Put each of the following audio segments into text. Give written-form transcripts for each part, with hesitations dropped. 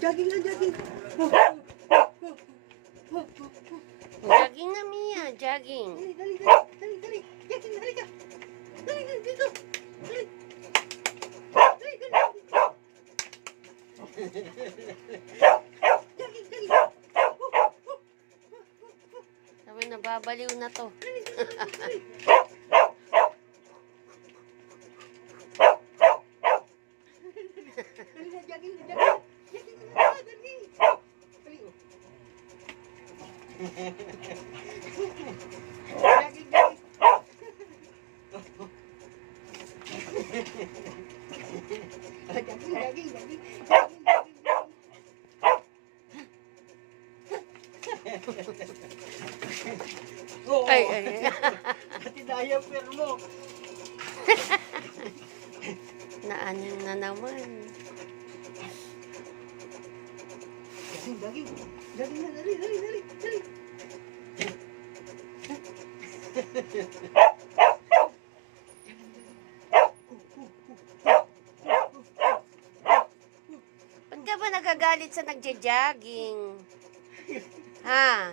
Jogging na, jogging. Jogging na, Mia. Jogging. Dali, dali, dali, dali, dali. Jogging, dali ka. Dali, dali, dito. Dali. Dali, dali, dito. Jogging, jogging. Sabi, nababaliw na to. Dali, dali, dali. Dali na, jogging na, jogging. Jogging na, dali. Dali, oh. Jogging, jogging. Jogging, jogging, jogging. Oo. Ay, ay, ay. Pati diaper mo. Naanin na naman. Jogging, jogging. Jogging na, dali, dali, dali, dali. Ba't ka ba nagagalit sa nagja-jogging? Ha?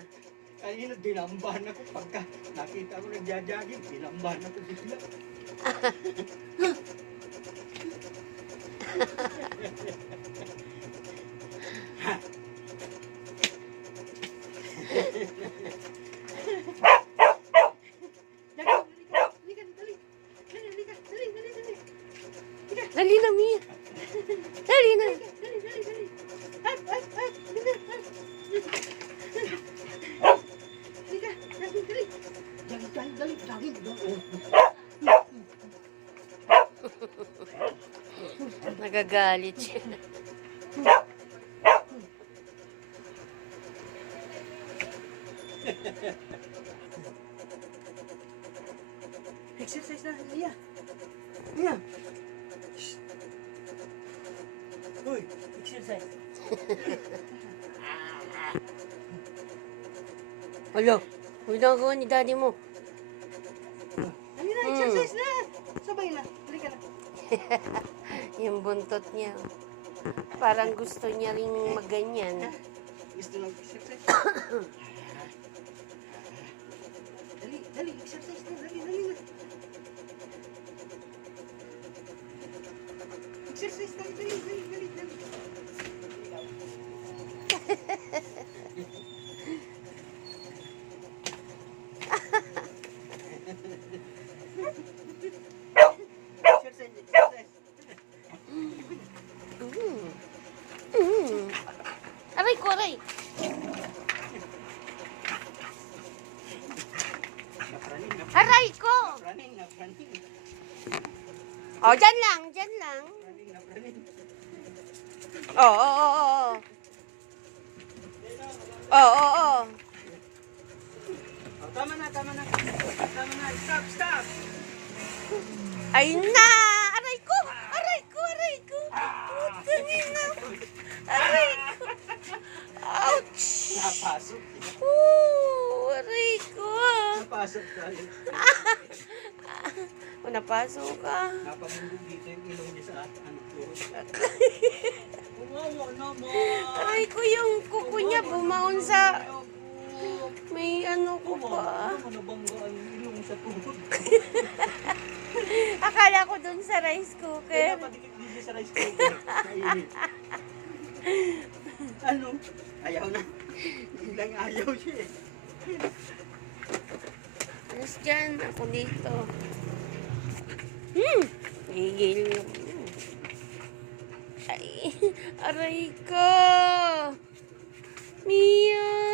Kanina, dinambahan ako pagka nakita ko nagja-jogging. Dinambahan ako bigla. Dali na, Mia. Dali na. Nagagalit siya. Exercise na, Mia. Mia. Uy, exercise. Alo, huwag na gawin ni daddy mo. Ano na, exercise na. Sabay na. Halika na. Yung buntot niya. Parang gusto niya ring magganyan. Gusto lang exercise. Dali, dali, exercise na. Dali, dali na. Exercise na. Dali, dali, dali, dali. Exercise, exercise. Aray ko, aray. Napraning, Aray ko. napraning, napraning. O, dyan lang, dyan lang. Napraning, napraning. Oo, oo, oo. Oo, oo, oo. Oh, tama na, tama na. Tama na. Stop, stop. Ay na! Aray ko! Aray ko! Aray ko! Putangin na! Aray ko! Ouch! Napasok. Ooh! Aray ko! Napasok tayo. O, napasok ka. Napamundog dito yung ilong niya sa ano ko. Umawa naman. Aray ko, yung kuko niya bumaon sa... May ano ko pa. Nabangga ang ilong sa tuhod. Akala ko dun sa rice Kaya cooker. napadikit dito sa rice cooker. Kainit. Ano? Ayaw na. Biglang ayaw siya eh. Alas dyan, ako dito. Gigil. Ay, aray ko. Mia.